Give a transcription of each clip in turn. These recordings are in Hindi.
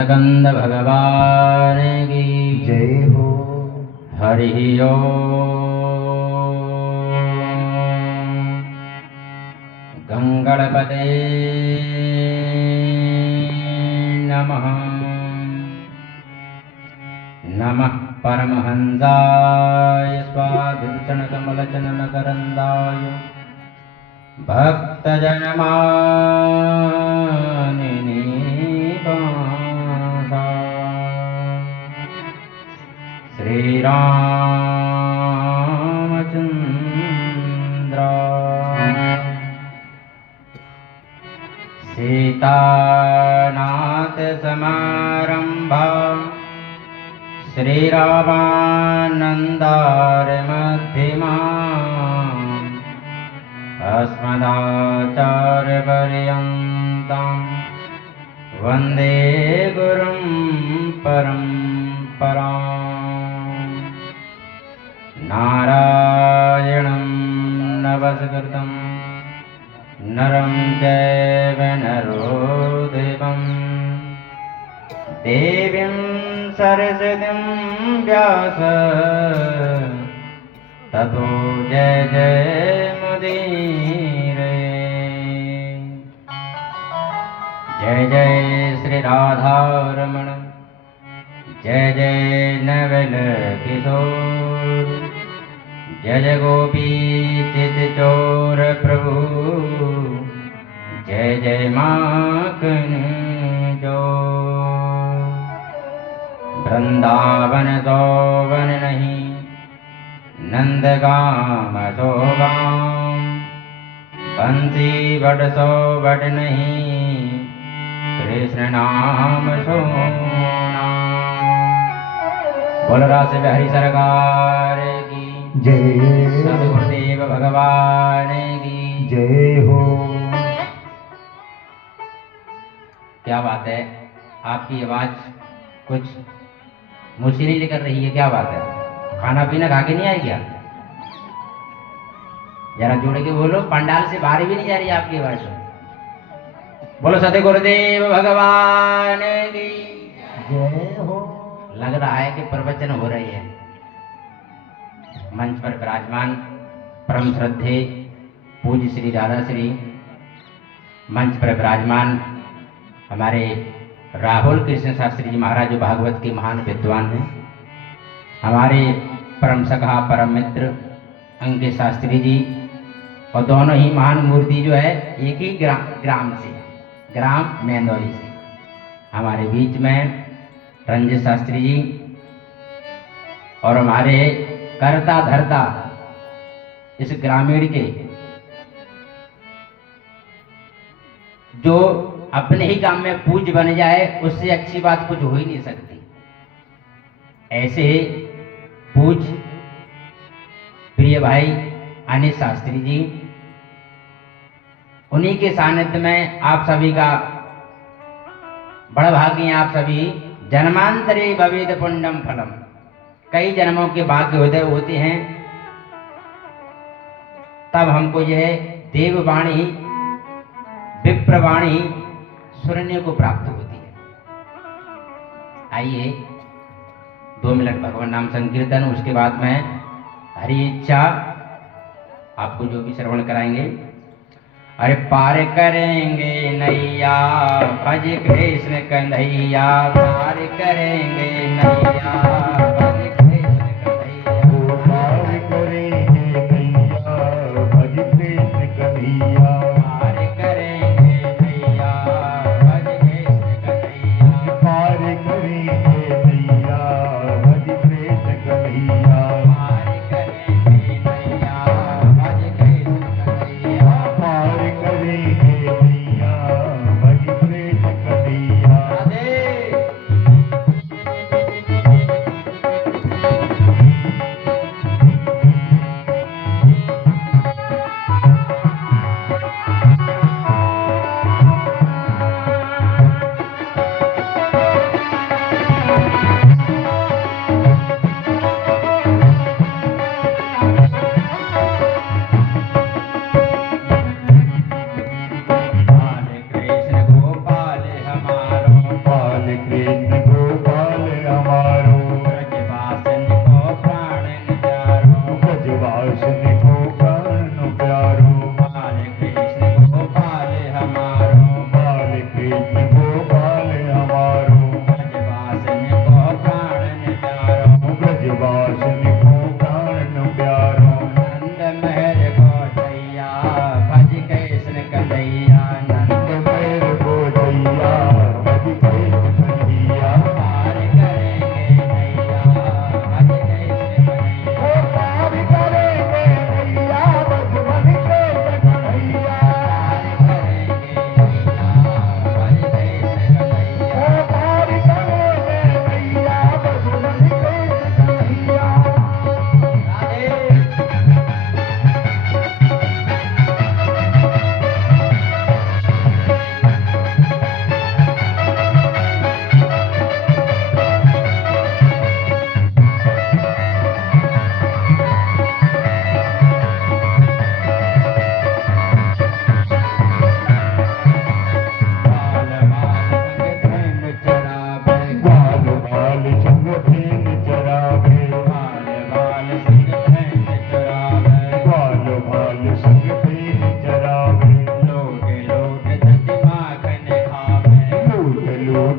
गंध भगवान की जय हो। हरि गंगणपते नमः। नमः परमहंसाय स्वादितचरणकमलचनमकरन्दाय भक्तजनमानिनि श्रीरामचन्द्र सीतानाथ समारंभा श्रीरामानन्दार्य मध्यमा अस्मदाचार्यपर्यन्तं वन्दे गुरुं परम्पराम्। नारायणं नमस्कृतं नरं चैव नरोत्तमं देवीं सरस्वतीं व्यास ततो जय जयमुदीरये। जय जय श्री राधारमण जय जय नवल किशोर जय जय गोपी चितचोर प्रभु जय जय माखन चोर। वृंदावन सोवन नहीं नंदगाम सोगाम बंसी बट सो बट नहीं कृष्ण नाम सो नाम। बोल रास हरि सरकार की जय। सदगुरुदेव भगवान की जय हो। क्या बात है, आपकी आवाज कुछ मुश्किल लेकर रही है, क्या बात है? खाना पीना खा के नहीं आई क्या? जरा जोड़ के बोलो, पंडाल से बाहर भी नहीं जा रही आपकी आवाज। बोलो सत्य गुरुदेव भगवान की जय हो। लग रहा है कि प्रवचन हो रही है। मंच पर विराजमान परम श्रद्धे पूज्य श्री राधा श्री, मंच पर विराजमान हमारे राहुल कृष्ण शास्त्री जी महाराज जो भागवत के महान विद्वान हैं, हमारे परम सखा परम मित्र अंकित शास्त्री जी, और दोनों ही महान मूर्ति जो है एक ही ग्राम से, ग्राम मेंदौली से। हमारे बीच में रंजित शास्त्री जी और हमारे करता धरता इस ग्रामीण के, जो अपने ही काम में पूज्य बन जाए उससे अच्छी बात कुछ हो ही नहीं सकती। ऐसे पूज्य प्रिय भाई अनिल शास्त्री जी, उन्हीं के सानिध्य में आप सभी का बड़ा भाग्य हैं। आप सभी जन्मांतरे भवेद पुण्यम फलम, कई जन्मों के भाग्य उदय होते हैं, तब हमको यह देववाणी विप्रवाणी सुनने को प्राप्त होती है। आइए 2 मिनट भगवान नाम संकीर्तन, उसके बाद में हरि इच्छा आपको जो भी श्रवण कराएंगे। अरे पार करेंगे नैया भज कृष्ण कन्हैया, पार करेंगे नैया भज कृष्ण कन्हैया, पार करेंगे नैया भज कृष्ण कन्हैया, पार करेंगे नैया भज कृष्ण कन्हैया, पार करेंगे नैया भज कृष्ण कन्हैया, पार करेंगे नैया भज कृष्ण कन्हैया, पार करेंगे नैया भज कृष्ण कन्हैया। राधे।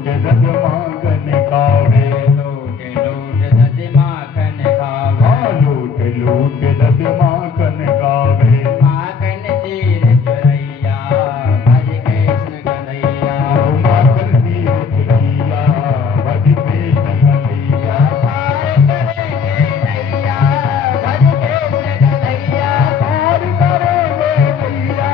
लूट दद माखन खावे, लूट लूट दद माखन खावे, हाँ लूट लूट दद माखन खावे, माखन चीर चुरैया भज कृष्ण कन्हैया, माखन चीर चुरैया भज कृष्ण कन्हैया, पार करेंगे नैया भज कृष्ण कन्हैया, पार करेंगे नैया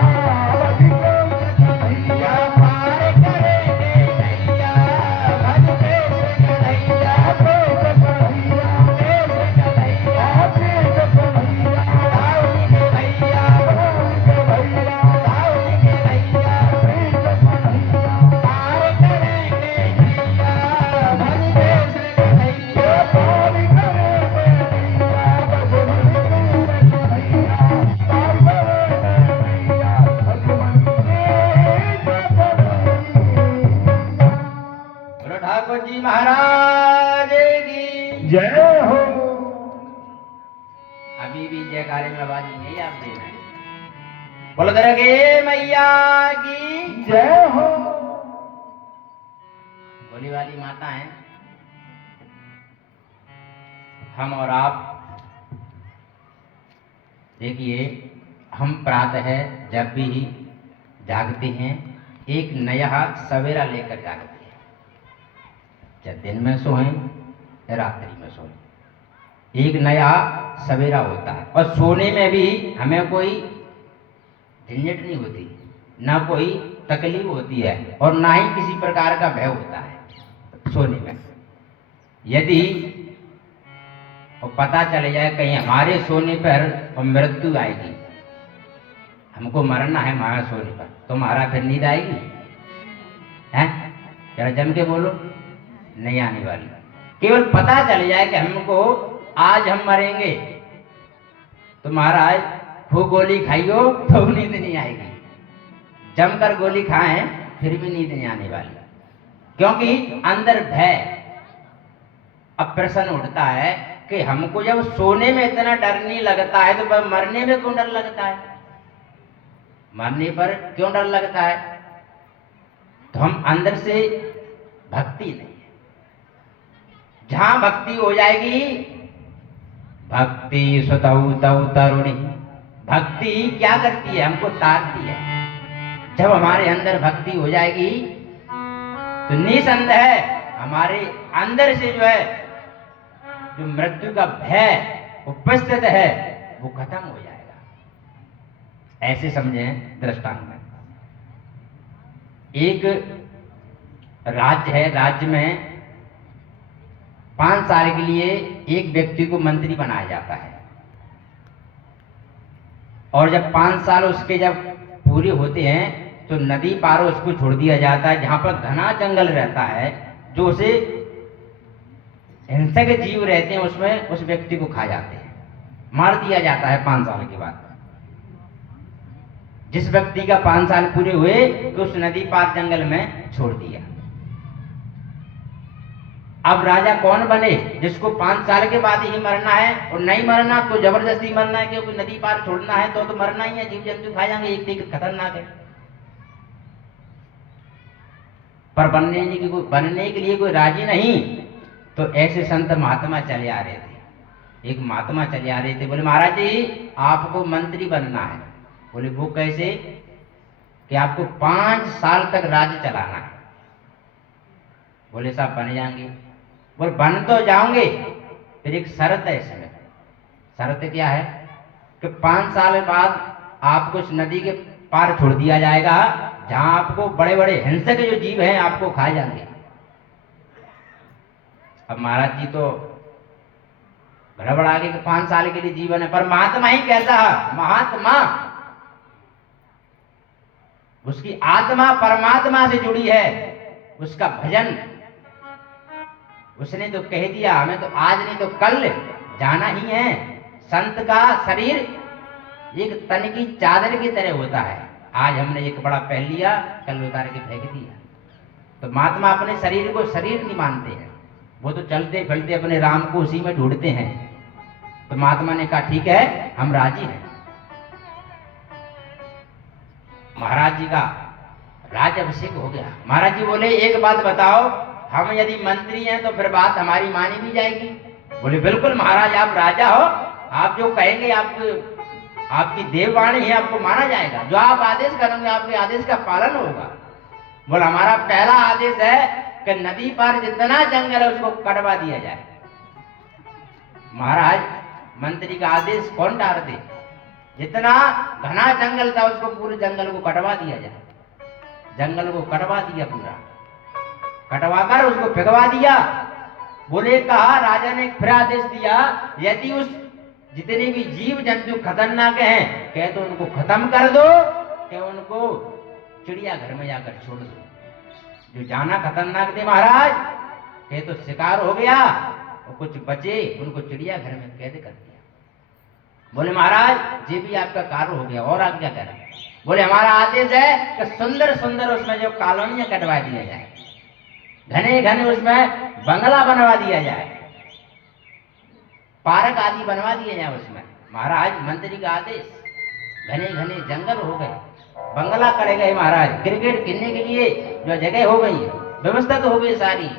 भज कृष्ण कन्हैया, पार करेंगे नैया भज कृष्ण कन्हैया, कृष्ण कन्हैया, कृष्ण कन्हैया, कृष्ण कन्हैया, राउनी के भैया, राम के भैया, राउनी के भैया, कृष्ण कन्हैया, पार करेंगे नैया भज कृष्ण कन्हैया, पार करेंगे नैया भज कृष्ण कन्हैया, पार करेंगे नैया भगवान कृष्ण कन्हैया। बोलो ठाकुर जी महाराज की जय हो। अभी भी जयकारे में आवाज नहीं आप देना है। बोलो दरगे मैया की जय हो। भोली वाली माता है। हम और आप देखिए, हम प्रातः जब भी जागते हैं एक नया सवेरा लेकर जागते हैं, चाहे दिन में सोएं या रात्रि में सोएं, एक नया सवेरा होता है। और सोने में भी हमें कोई झंझट नहीं होती, ना कोई तकलीफ होती है और ना ही किसी प्रकार का भय होता है सोने में। यदि और पता चले जाए कहीं हमारे सोने पर मृत्यु आएगी, हमको मरना है हमारे सोने पर, तो हमारा फिर नींद आएगी? हैं? जरा जम के बोलो, नहीं आने वाली। केवल पता चल जाए कि हमको आज हम मरेंगे, तो महाराज खूब गोली खाइयो तो नींद नहीं आएगी, जमकर गोली खाएं फिर भी नींद नहीं आने वाली, क्योंकि अंदर भय अब प्रश्न उठता है कि हमको जब सोने में इतना डर नहीं लगता है तो मरने में क्यों डर लगता है? मरने पर क्यों डर लगता है? तो हम अंदर से भक्ति नहीं है। जहां भक्ति हो जाएगी, भक्ति स्वतः तव तरुणी, भक्ति क्या करती है? हमको तारती है। जब हमारे अंदर भक्ति हो जाएगी तो निसंदेह हमारे अंदर से जो मृत्यु का भय उपस्थित है वो खत्म हो जाएगा। ऐसे समझें दृष्टांत में, एक राज्य है, राज्य में 5 साल के लिए एक व्यक्ति को मंत्री बनाया जाता है, और जब 5 साल उसके जब पूरे होते हैं तो नदी पार उसको छोड़ दिया जाता है, जहां पर घना जंगल रहता है, जो उसे हिंसक जीव रहते हैं उसमें उस व्यक्ति को खा जाते हैं, मार दिया जाता है 5 साल के बाद। जिस व्यक्ति का 5 साल पूरे हुए तो उस नदी पार जंगल में छोड़ दिया। अब राजा कौन बने? जिसको 5 साल के बाद ही मरना है, और नहीं मरना तो जबरदस्ती मरना है, क्योंकि नदी पार छोड़ना है तो मरना ही है, जीव जंतु खा जाएंगे, एक खतरनाक है। पर बनने के लिए कोई राजी नहीं, तो ऐसे संत महात्मा चले आ रहे थे। एक महात्मा चले आ रहे थे, बोले महाराज जी आपको मंत्री बनना है। बोले वो कैसे? कि आपको 5 साल तक राज्य चलाना है। बोले साहब बन जाएंगे। बोले बन तो जाओगे, फिर एक शर्त है इसमें। शर्त क्या है? कि 5 साल बाद आपको इस नदी के पार छोड़ दिया जाएगा, जहां आपको बड़े बड़े हिंसक जो जीव हैं आपको खा जाएंगे। अब महाराज जी तो गड़बड़ा गए कि 5 साल के लिए जीवन है, पर महात्मा ही कैसा है? महात्मा उसकी आत्मा परमात्मा से जुड़ी है, उसका भजन। उसने तो कह दिया हमें तो आज नहीं तो कल जाना ही है। संत का शरीर एक तन की चादर की तरह होता है, आज हमने एक कपड़ा पहन लिया कल उतार के फेंक दिया। तो महात्मा अपने शरीर को शरीर नहीं मानते हैं, वो तो चलते फिरते अपने राम को उसी में ढूंढते हैं। तो महात्मा ने कहा ठीक है हम राजी हैं। महाराज जी का राज्याभिषेक हो गया। महाराज जी बोले एक बात बताओ, हम यदि मंत्री हैं तो फिर बात हमारी मानी भी जाएगी? बोले बिल्कुल महाराज, आप राजा हो, आप जो कहेंगे आपकी देववाणी है, आपको माना जाएगा। जो आप आदेश करेंगे आपके आदेश का पालन होगा। बोला हमारा पहला आदेश है कि नदी पार जितना जंगल है उसको कटवा दिया जाए। महाराज मंत्री का आदेश कौन डाल दे? जितना घना जंगल था उसको पूरे जंगल को कटवा दिया जाए। जंगल को कटवा दिया, पूरा कटवाकर उसको पिघवा दिया। बोले कहा राजा ने फिर आदेश दिया, यदि उस जितने भी जीव जंतु खतरनाक हैं कहे तो उनको खत्म कर दो, कहे उनको चिड़ियाघर में जाकर छोड़ दो। जो जाना खतरनाक थे महाराज कहे तो शिकार हो गया, और कुछ बचे उनको चिड़ियाघर में कैद कर दिया। बोले महाराज ये भी आपका कार्य हो गया, और आज्ञा करें? बोले हमारा आदेश है कि सुंदर सुंदर उसमें जो कॉलोनियां कटवा दिया जाए, घने घने उसमें बंगला बनवा दिया जाए, पार्क आदि बनवा दिए जाए उसमें। महाराज मंत्री का आदेश, घने घने जंगल हो गए, बंगला करे गए महाराज, क्रिकेट खेलने के लिए जो जगह हो गई, व्यवस्था तो हो गई सारी,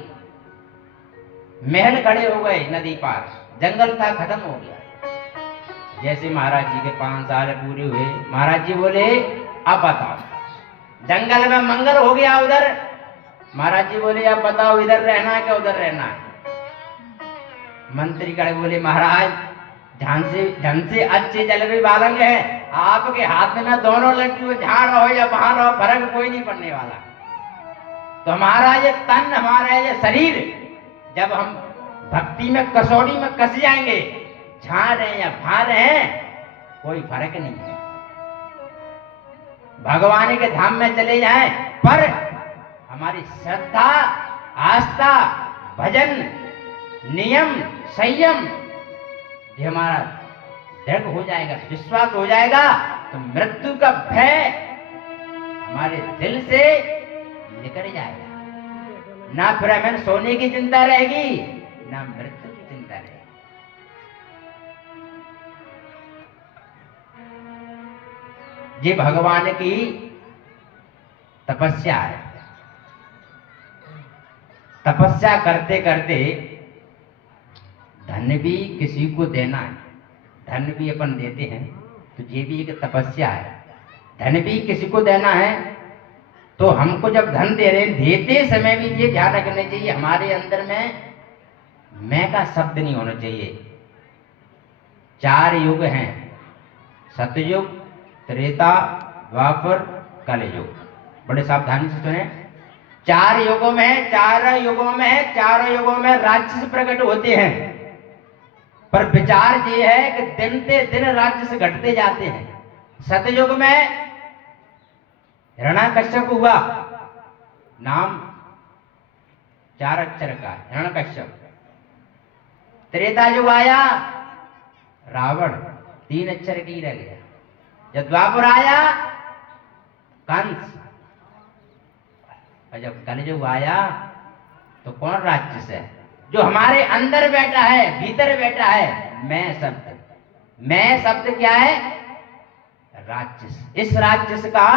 महल खड़े हो गए नदी पार, जंगल था खत्म हो गया। जैसे महाराज जी के 5 साल पूरे हुए, महाराज जी बोले अब बताओ, जंगल में मंगल हो गया उधर। महाराज जी बोले अब बताओ इधर रहना है क्या उधर रहना है? मंत्री कड़े बोले महाराज झंसे अच्छे जलवे बालंग है, आपके हाथ में दोनों लड्डू, जहां रहो या वहां रहो फर्क कोई नहीं पड़ने वाला। तो हमारा ये तन, हमारा ये शरीर जब हम भक्ति में कसौड़ी में कस जाएंगे, जहां रहे या वहां रहे कोई फर्क नहीं है। भगवान के धाम में चले जाएं, पर हमारी श्रद्धा, आस्था, भजन, नियम, संयम ये हमारा दृढ़ हो जाएगा, विश्वास हो जाएगा, तो मृत्यु का भय हमारे दिल से निकल जाएगा। ना फिर हमें सोने की चिंता रहेगी, ना मृत्यु की चिंता रहेगी। ये भगवान की तपस्या है। तपस्या करते करते धन भी किसी को देना है, धन भी अपन देते हैं, तो ये भी एक तपस्या है। धन भी किसी को देना है, तो हमको जब धन दे रहे, देते समय भी ये ध्यान रखना चाहिए हमारे अंदर में मैं का शब्द नहीं होना चाहिए। 4 युग हैं, सतयुग, त्रेता, द्वापर, कलयुग। बड़े सावधानी से सुने। 4 युगों में, 4 युगों में, 4 युगों में राक्षस प्रकट होते हैं, पर विचार ये है कि दिन पे दिन राक्षस घटते जाते हैं। सतयुग में हिरण्यकश्यप हुआ, नाम 4 अक्षर का हिरण्यकश्यप। त्रेता युग आया, रावण 3 अक्षर की रह गया। जब द्वापर आया, कंस। और जब कलयुग आया तो कौन राक्षस है? जो हमारे अंदर बैठा है, भीतर बैठा है, मैं शब्द। मैं शब्द क्या है? राक्षस। इस राक्षस का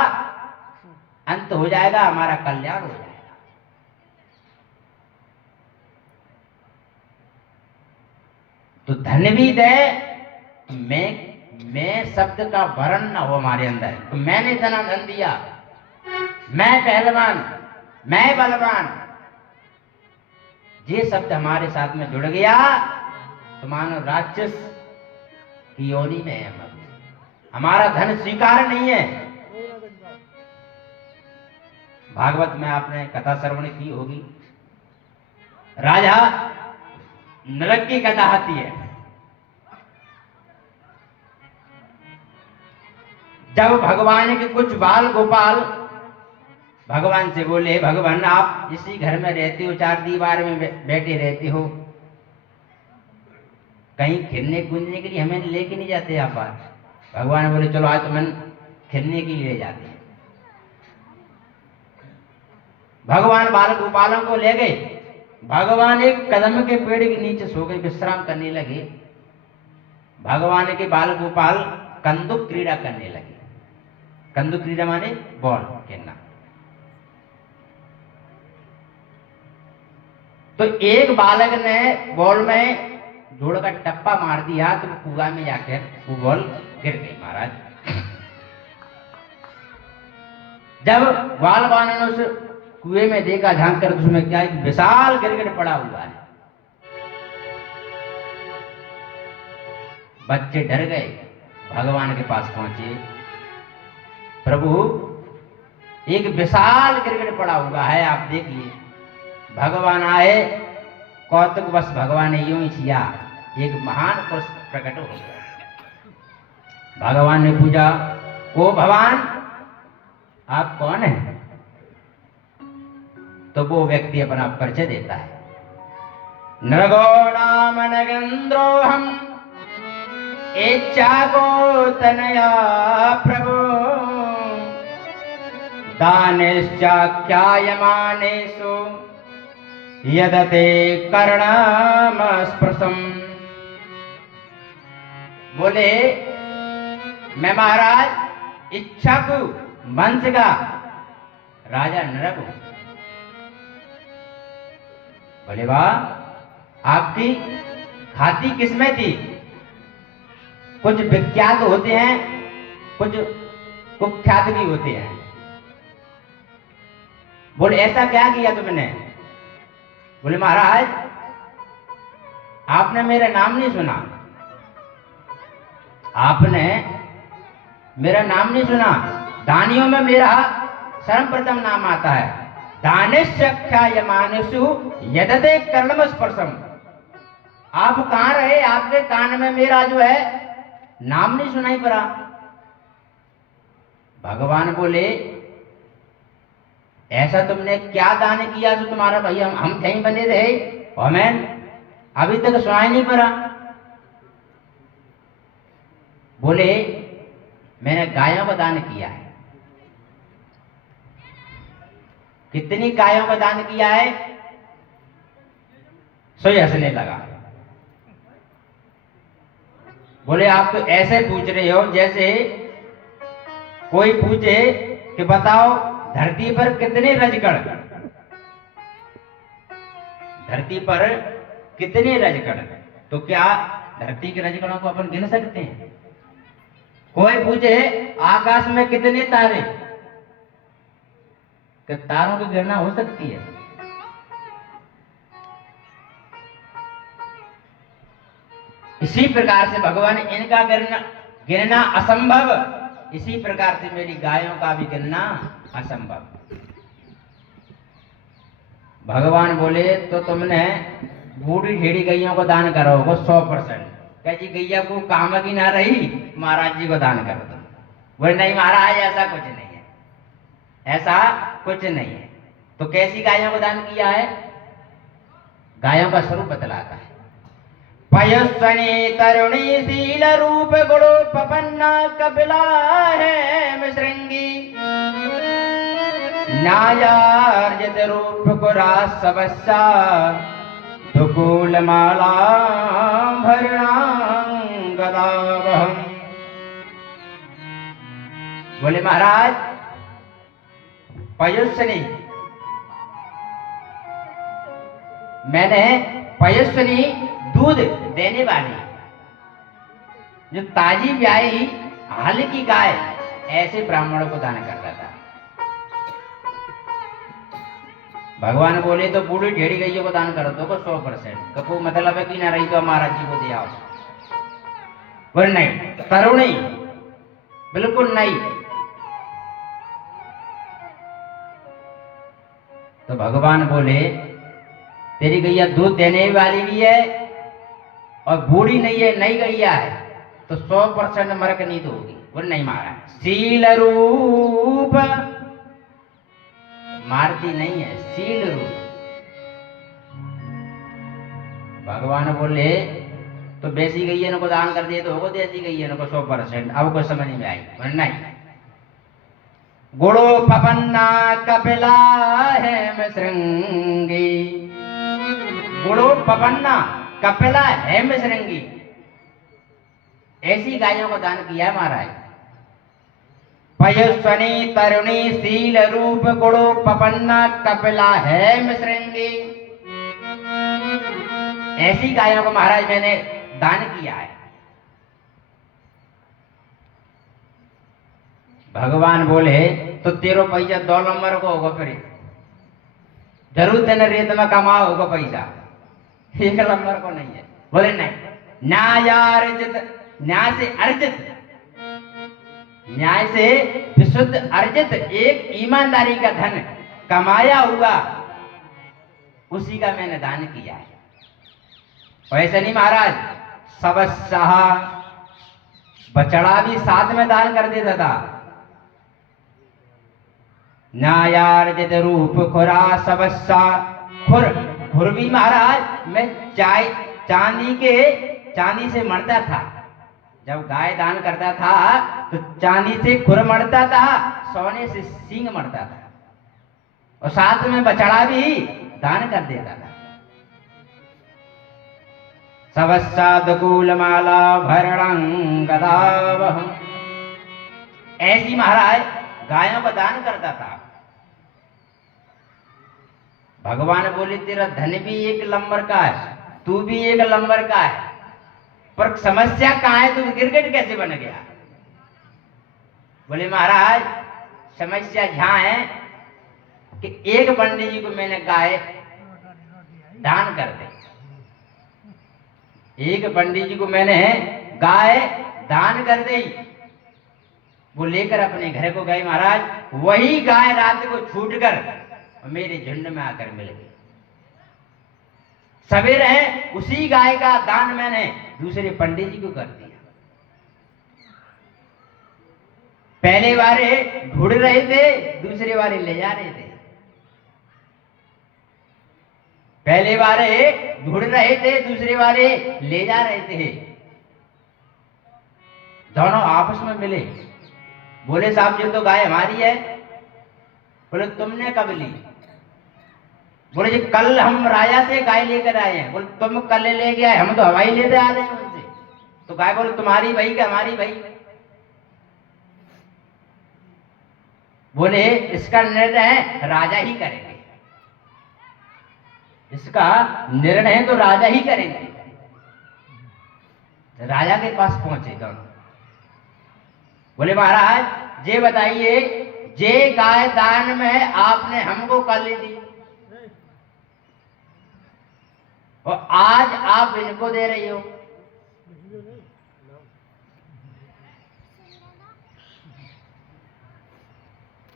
अंत हो जाएगा, हमारा कल्याण हो जाएगा। तो धन भी दे, मैं शब्द का वर्ण न हो हमारे अंदर। तो मैंने इतना धन दिया, मैं पहलवान, मैं बलवान, ये शब्द हमारे साथ में जुड़ गया तो मानो राक्षस की योनि में है। हमारा धन स्वीकार नहीं है। भागवत में आपने कथा श्रवण की होगी, राजा नरक की कथा आती है। जब भगवान के कुछ बाल गोपाल भगवान से बोले, भगवान आप इसी घर में रहते हो, 4 दीवार में बैठे रहते हो, कहीं खेलने कूदने के लिए हमें लेके नहीं जाते आप बाहर? भगवान बोले चलो आज तो मन खेलने के लिए ले जाते हैं। भगवान बाल गोपालों को ले गए। भगवान एक कदम के पेड़ के नीचे सो गए, विश्राम करने लगे। भगवान के बाल गोपाल कंदुक क्रीड़ा करने लगे। कंदुक क्रीड़ा माने बॉल खेलना। तो एक बालक ने बॉल में जोड़ का टप्पा मार दिया तो कुआं में जाकर वो बॉल गिर गई महाराज। जब ग्वालवाल ने उस कुएं में देखा झांक कर, उसमें क्या एक विशाल गिरगिट पड़ा हुआ है। बच्चे डर गए, भगवान के पास पहुंचे, प्रभु एक विशाल गिरगिट पड़ा हुआ है, आप देखिए। भगवान आए, कौतुक बस भगवान ने यूं ही किया, एक महान पुरुष प्रकट हो गया। भगवान ने पूछा, ओ भगवान आप कौन हैं? तो वो व्यक्ति अपना परिचय देता है। नृगो नाम नगेंद्रोहम इच्छा को तनया प्रभु दानिश्चाख्यायमानेषु यदते कर्णमस्पृशम। बोले मैं महाराज इच्छाकु वंश का राजा नरक हूं। बोले वाह, आपकी खाती किस्में थी। कुछ विख्यात होते हैं, कुछ कुख्यात भी होते हैं। बोले ऐसा क्या किया तुमने? बोले महाराज आपने मेरा नाम नहीं सुना, आपने मेरा नाम नहीं सुना। दानियों में मेरा सर्वप्रथम नाम आता है, दानिश्चाख्यायमानेषु यदते कर्णमस्पृशम। आप कहां रहे? आपके कान में मेरा जो है नाम नहीं सुनाई पड़ा। भगवान बोले ऐसा तुमने क्या दान किया जो तुम्हारा भैया हम कहीं बने रहे, हमें अभी तक सुनाई नहीं पड़ा। बोले मैंने गायों का दान किया है। कितनी गायों का दान किया है? सोई हंसने लगा। बोले आप तो ऐसे पूछ रहे हो जैसे कोई पूछे कि बताओ धरती पर कितने रजकण, धरती पर कितने रजकण। तो क्या धरती के रजकणों को अपन गिन सकते हैं? कोई पूछे आकाश में कितने तारे, कि तारों की गणना हो सकती है? इसी प्रकार से भगवान इनका गिनना असंभव, इसी प्रकार से मेरी गायों का भी गिनना असंभव। भगवान बोले तो तुमने बूढ़ी ढेड़ी गैयों को दान करोगे 100%। क्या जी गैया को काम की ना रही, महाराज जी को दान कर दो। बोले नहीं महाराज ऐसा कुछ नहीं है, ऐसा कुछ नहीं है। तो कैसी गायों को दान किया है? गायों का स्वरूप बतलाता है। पयस्वनी तरुणी शील रूप गुणो पपन्ना कपिला है श्रृंगी न्यायार्जित रूप गुरा सबस्या दुकूल माला भरणां गदावहम। बोले महाराज पयस्वनी, मैंने पयस्वनी दूध देने वाली, जो ताजी ब्याही हाल की गाय, ऐसे ब्राह्मणों को दान करता था। भगवान बोले तो बूढ़ी ढेड़ी गैयों को दान कर दो 100%। कपू मतलब है कि ना रही तो महाराज जी को दिया। बोले नहीं तरुणी बिल्कुल नहीं। तो भगवान बोले तेरी गैया दूध देने वाली भी है और बूढ़ी नहीं है, नई गैया है, तो 100% मरक नहीं दोगी। बोले नहीं महाराज शील रूप, मारती नहीं है, शील रूप। भगवान बोले तो बेसी गैया को दान कर दिए तो होगा देसी गैया को 100%। अब कुछ समझ में आई? बोले नहीं गुड़ो पपन्ना कपिला है श्रृंगी, गुड़ो पपन्ना कपिला है श्रृंगी, ऐसी गायों को दान किया है महाराज। पयस्वनी तरुणी शील रूप गुड़ो पपन्ना कपिला है श्रृंगी ऐसी गायों को महाराज मैंने दान किया है। भगवान बोले तो तेरो पैसा 2 नंबर को होगा, फिर जरूर तेने रेत में कमाओ होगा पैसा, 1 नंबर को नहीं है। बोले नहीं, न्यायार्जित, न्याय से अर्जित, न्याय से विशुद्ध अर्जित एक ईमानदारी का धन कमाया हुआ, उसी का मैंने दान किया है। वैसे नहीं महाराज, सबस्साह बछड़ा भी साथ में दान कर देता था। न्यायार्जित रूप खुरा सबस्सा, खुर भी महाराज मैं चांदी से मरता था। जब गाय दान करता था तो चांदी से खुर मरता था, सोने से सींग मरता था, और साथ में बछड़ा भी दान कर देता था। सबस्सादकूल माला भरणं गदावहं, ऐसी महाराज गायों का दान करता था। भगवान बोले तेरा धन भी 1 नंबर का है, तू भी 1 नंबर का है, पर समस्या कहाँ है, तू गिरगिट कैसे बन गया? बोले महाराज समस्या यहाँ है कि एक पंडित जी को मैंने गाय दान कर दी, एक पंडित जी को मैंने गाय दान कर दी। वो लेकर अपने घर को गए महाराज, वही गाय रात को छूटकर मेरे झुंड में आकर मिल गई। सवेरे है उसी गाय का दान मैंने दूसरे पंडित जी को कर दिया। पहले वाले ढूंढ रहे थे, दूसरे वाले ले जा रहे थे। पहले वाले ढूंढ रहे थे, दूसरे वाले ले जा रहे थे। दोनों आपस में मिले, बोले साहब जो तो गाय हमारी है। बोले तुमने कब ली? बोले जी कल हम राजा से गाय लेकर आए हैं। बोले तुम कल ले गए, हम तो हवाई लेते आ रहे हैं उनसे। तो गाय बोले तुम्हारी भाई क्या हमारी भाई? बोले इसका निर्णय राजा ही करेंगे, इसका निर्णय तो राजा ही करेंगे। राजा के पास पहुंचे दोनों, बोले महाराज ये बताइए, जे गाय दान में आपने हमको कल दी और आज आप इनको दे रही हो,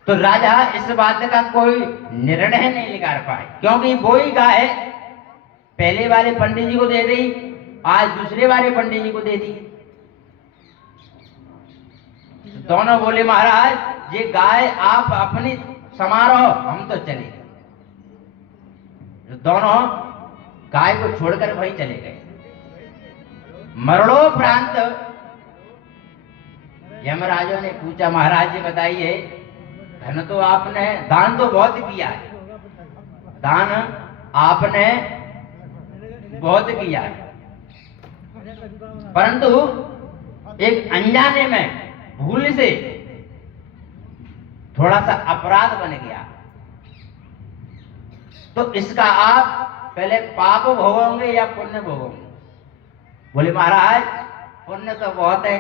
तो राजा इस बात का कोई निर्णय नहीं निकाल पाए, क्योंकि वो ही गाय पहले वाले पंडित जी को दे दी, आज दूसरे वाले पंडित जी को दे दी। दोनों बोले महाराज ये गाय आप अपनी समारोह, हम तो चले गए। दोनों गाय को छोड़कर वहीं चले गए। मरणोपरांत यमराजों ने पूछा महाराज जी बताइए, धन तो आपने दान तो बहुत किया है, दान आपने बहुत किया है, परंतु एक अनजाने में भूल से थोड़ा सा अपराध बन गया, तो इसका आप पहले पाप भोगोगे या पुण्य भोगोगे? बोले महाराज पुण्य तो बहुत है,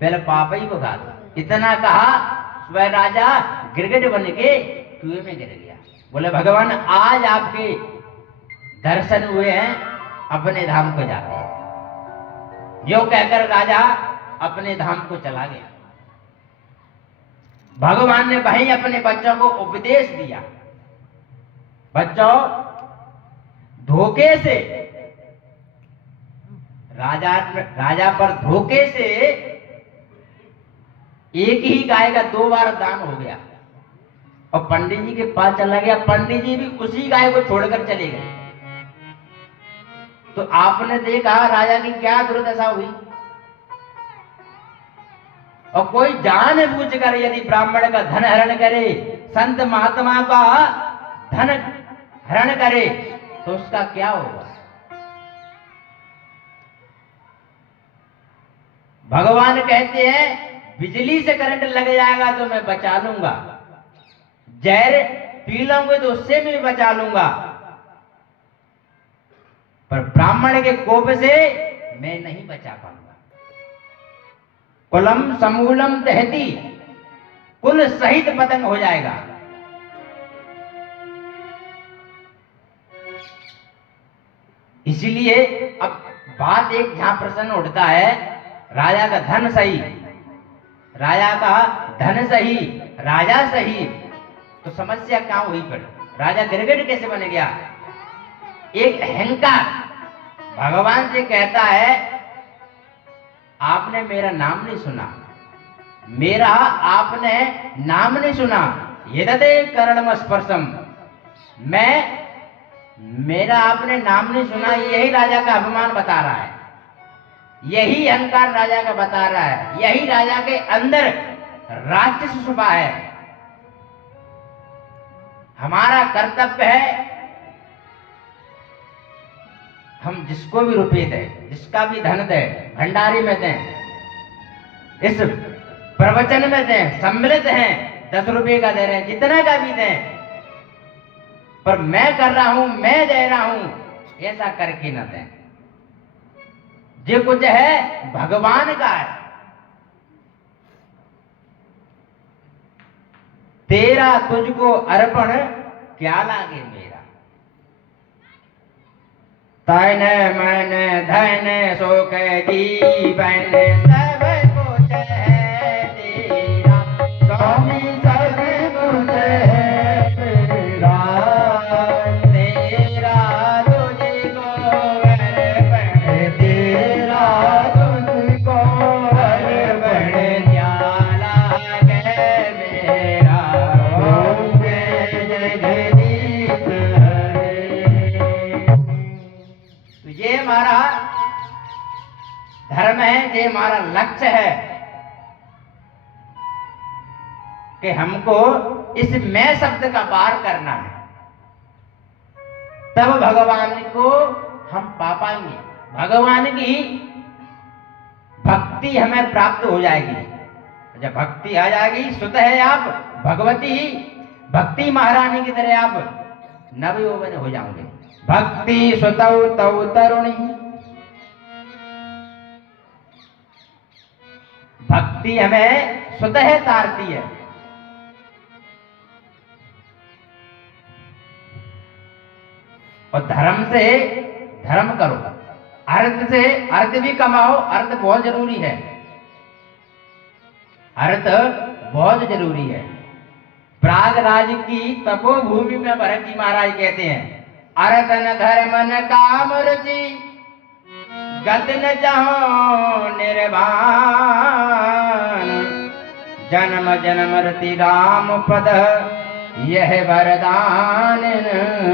पहले पाप ही भोगा दो। इतना कहा वह राजा गिरगिट बन के कुएं में गिर गया। बोले भगवान आज आपके दर्शन हुए हैं, अपने धाम को जाते हैं। जो कहकर राजा अपने धाम को चला गया। भगवान ने वहीं अपने बच्चों को उपदेश दिया, बच्चों धोखे से राजा पर धोखे से एक ही गाय का 2 बार दान हो गया और पंडित जी के पास चला गया। पंडित जी भी उसी गाय को छोड़कर चले गए। तो आपने देखा राजा की क्या दुर्दशा हुई। और कोई जान बूझ कर यदि ब्राह्मण का धन हरण करे, संत महात्मा का धन हरण करे, तो उसका क्या होगा? भगवान कहते हैं बिजली से करंट लग जाएगा तो मैं बचा लूंगा, जहर पी लूंगे तो उससे भी बचा लूंगा, पर ब्राह्मण के कोप से मैं नहीं बचा पाऊंगा। कुलम समूलम दहती, कुल सहित पतन हो जाएगा। इसीलिए अब बात एक जहां प्रश्न उठता है, राजा का धन सही, राजा का धन सही, राजा सही, तो समस्या क्या हुई? पर राजा गिरगिट कैसे बन गया? एक अहंकार भगवान से कहता है, आपने मेरा नाम नहीं सुना, मेरा आपने नाम नहीं सुना। यदते करणम स्पर्शम, मेरा आपने नाम नहीं सुना, यही राजा का अपमान बता रहा है, यही अहंकार राजा का बता रहा है, यही राजा के अंदर राक्षस छुपा है। हमारा कर्तव्य है, हम जिसको भी रुपये दें, जिसका भी धन दें, भंडारी में दें, इस प्रवचन में दें, सम्मिलित हैं, 10 रुपये का दे रहे हैं, जितना का भी दें, पर मैं कर रहा हूं, मैं दे रहा हूं, ऐसा करके न दें। जो कुछ है भगवान का है। तेरा तुझको अर्पण क्या लागे मेरा, तैने मैंने धन शोक जीवन सब कुछ है तेरा, स्वामी सब कुछ है तेरा, तेरा तुझको अर्पण, तेरा तुझको अर्पण क्या लागे मेरा, ओम जय जगदीश हरे। तो ये हमारा धर्म है, ये हमारा लक्ष्य है कि हमको इस मैं शब्द का पार करना है, तब भगवान को हम पा पाएंगे, भगवान की भक्ति हमें प्राप्त हो जाएगी। जब भक्ति आ जाएगी, स्वतः है आप भगवती भक्ति महारानी की तरह आप नवयौवन हो जाओगे। भक्ति स्वतौ तौ तरुणी, भक्ति हमें स्वतः तारती है। और धर्म से धर्म करो, अर्थ से अर्थ भी कमाओ, अर्थ बहुत जरूरी है, अर्थ बहुत जरूरी है। प्रयागराज की तपोभूमि में भरत जी महाराज कहते हैं, अर्थ न धर्म न काम रुचि, गत न चाहो निर्वाण, जन्म जन्म रति राम पद, यह वरदान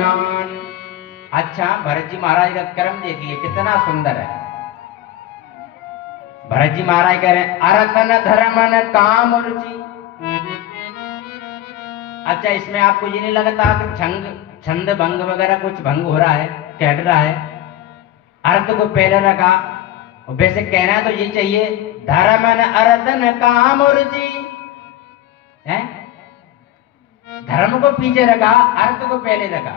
आन। अच्छा, भरत जी महाराज का कर्म देखिए कितना सुंदर है। भरत जी महाराज कह रहे हैं, अर्थ न धर्म न काम रुचि। अच्छा, इसमें आपको ये नहीं लगता कि छंद भंग वगैरह कुछ भंग हो रहा है, कह रहा है? अर्थ को पहले रखा, और वैसे कहना तो ये चाहिए, धर्म न अर्थ न काम रुचि है, धर्म को पीछे रखा, अर्थ को पहले रखा।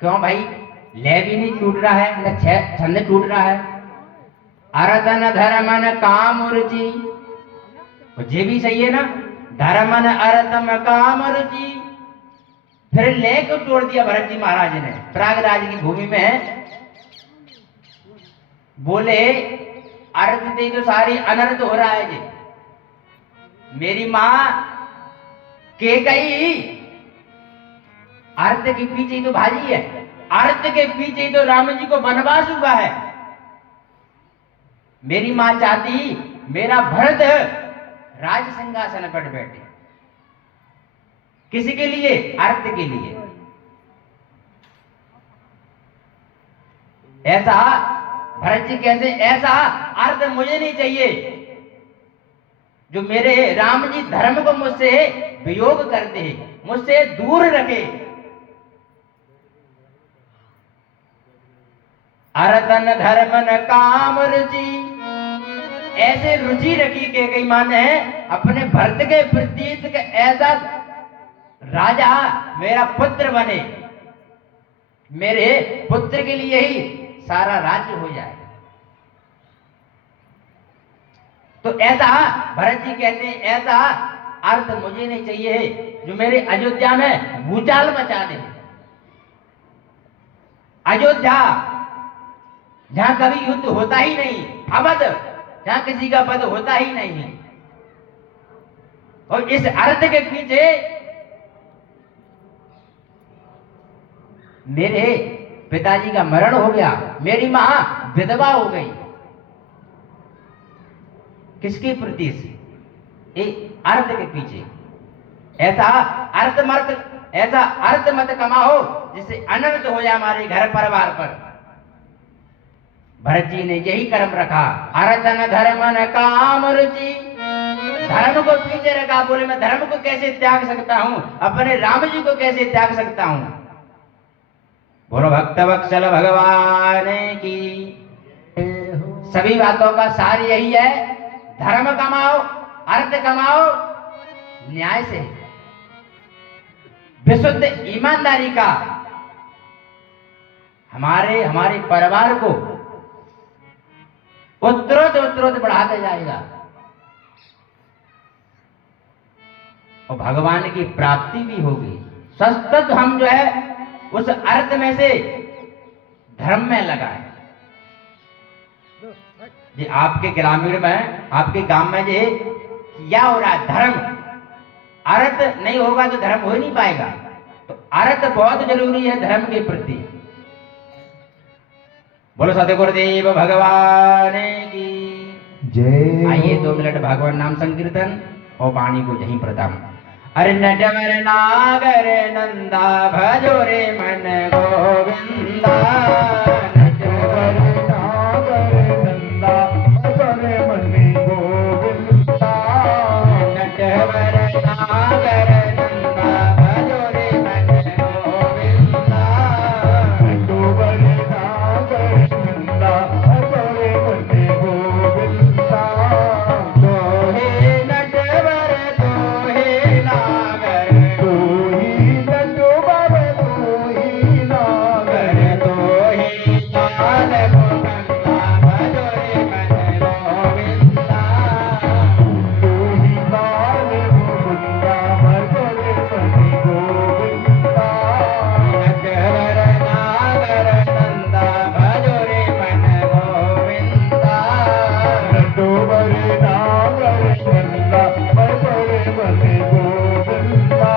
क्यों भाई? लय भी नहीं टूट रहा है, न छंद टूट रहा है। अर्थ न धर्म न काम रुचि, ये भी सही है ना, धर्म न अर्थ न काम रुचि। फिर लय को तोड़ दिया भरत जी महाराज ने प्रयागराज की भूमि में, बोले अर्थ दे तो सारी अनर्थ हो रहा है जी। मेरी मां के गई अर्थ के पीछे तो भाजी है, अर्थ के पीछे तो राम जी को वनवास हुआ है। मेरी मां चाहती मेरा भरत राज सिंहासन पर बैठे, किसी के लिए? अर्थ के लिए। ऐसा भरत जी कैसे? ऐसा अर्थ मुझे नहीं चाहिए जो मेरे राम जी धर्म को मुझसे वियोग कर दे, मुझसे दूर रखे। अर्थ न धर्म न काम रुचि, ऐसे रुचि रखी के कई माने अपने भरत के प्रति ऐसा राजा मेरा पुत्र बने, मेरे पुत्र के लिए ही सारा राज्य हो जाए। तो ऐसा भरत जी कहते हैं, ऐसा अर्थ मुझे नहीं चाहिए जो मेरे अयोध्या में भूचाल मचा दे। अयोध्या जहां कभी युद्ध होता ही नहीं, अवध जहां किसी का वध होता ही नहीं, और इस अर्थ के पीछे मेरे पिताजी का मरण हो गया, मेरी मां विधवा हो गई, किसके प्रति से? एक अर्थ के पीछे। ऐसा अर्थ मत कमाओ जिससे अनर्थ हो जाए हमारे घर परिवार पर। भरत जी ने यही कर्म रखा, अर्थ न धर्म न काम रुचि। धर्म को पीछे रखा, बोले मैं धर्म को कैसे त्याग सकता हूं, अपने राम जी को कैसे त्याग सकता हूं। बोलो भक्त वत्सल भगवान की। सभी बातों का सार यही है, धर्म कमाओ, अर्थ कमाओ न्याय से, विशुद्ध ईमानदारी का। हमारे परिवार को उत्तरोत्तर बढ़ाते जाएगा और भगवान की प्राप्ति भी होगी। सतत हम जो है उस अर्थ में से धर्म में लगाए। ये आपके ग्रामीण में, आपके गांव में ये क्या हो रहा है? धर्म, अर्थ नहीं होगा तो धर्म हो ही नहीं पाएगा। तो अर्थ बहुत जरूरी है धर्म के प्रति। बोलो सतगुरुदेव भगवान की जय। आइए 2 मिनट भगवान नाम संकीर्तन और वाणी को यहीं प्रदान। अरे नटवर नागर नंदा भजो रे मन गोविंदा। नटवर नागर नंदा भजो रे मन गोविंदा। नटवर नागर नंदा भजो रे मन गोविंदा। नटवर नागर नंदा भजो रे मन गोविंदा। दोहे नटवर दोहे नागर, तोही नटवर तोही नागर। दोहे लाल गोविंदा भजो रे मन गोविंदा। तोही लाल मुकुंदा भजो रे मन गोविंदा। नटवर नागर नंदा भजो रे मन गोविंदा। नटवर नागर नंदा भजो रे मन गोविंदा।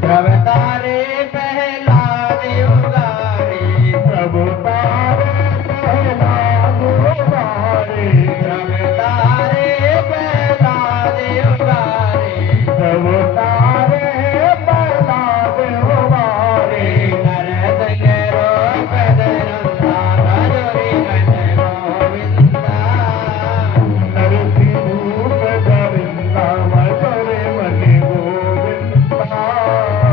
ध्रुव तारे पहला देवगारे, प्रभु तारे पहला दुआरे। ध्रुव तारे पहला देवगारे। प्रभु तारे पहला देवारे। नर संग रोपद नंदा भजो रे मन गोविंदा। नरसिंह रूप धरिंदा भजो रे मन गोविंदा।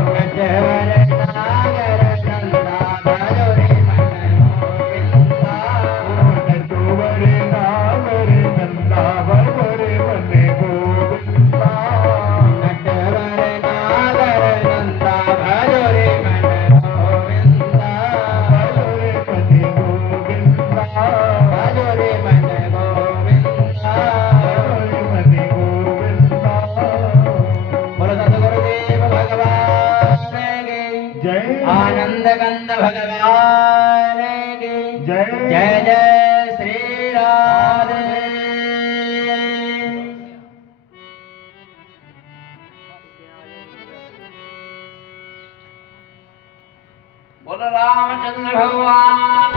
नटवर नागर नंदा भजो रे मन गोविंदा। नटवर नागर नंदा भजो रे मन गोविंदा। नटवर नागर नंदा भजो रे मन गोविंदा। भजो रे मन गोविंदा। भजो रे मन गोविंदा। भजो रे मन गोविंदा। बोलो सतगुरुदेव भगवान की जय। आनंद कंद भगवान की जय। जय जय श्री राधे। बोलो रामचंद्र भगवान